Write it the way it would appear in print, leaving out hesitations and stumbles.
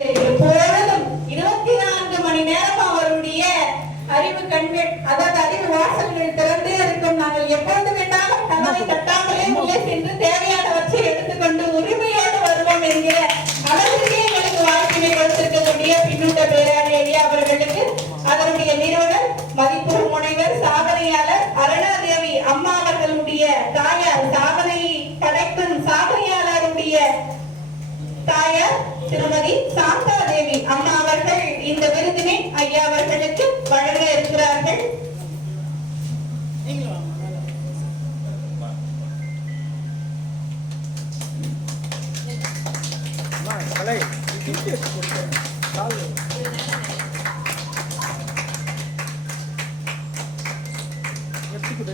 எப்பொழுதும் 24 மணி நேரம் அவருடைய அறிவு கண்கள், அதாவது அறிவு வாசல்கள் திறந்தே இருக்கும். நாங்கள் எப்பொழுது வேண்டாலும் கதவை தட்டாமலே உள்ளே சென்று தேவையானவற்றை எடுத்துக்கொண்டு உரிமையோடு வருவோம் என்கிற அளவிற்கு எங்களுக்கு வாழ்க்கையை கொடுத்திருக்கக்கூடிய பின்னூட்ட பேராளி ஐயா அவர்களுக்கு, அதனுடைய நிறுவனர் மதிப்பு முனைவர் சாதனையாளர் அருணாதேவி அம்மா அவர்களுடைய தாயார், சாதனையை படைக்கும் சாதனையாளருடைய தாயார் திருமதி சாந்தா தேவி அம்மா அவர்கள் இந்த விருதினை ஐயா அவர்களுக்கு வழங்க இருக்கிறார்கள். எடுத்துக்கிட்டு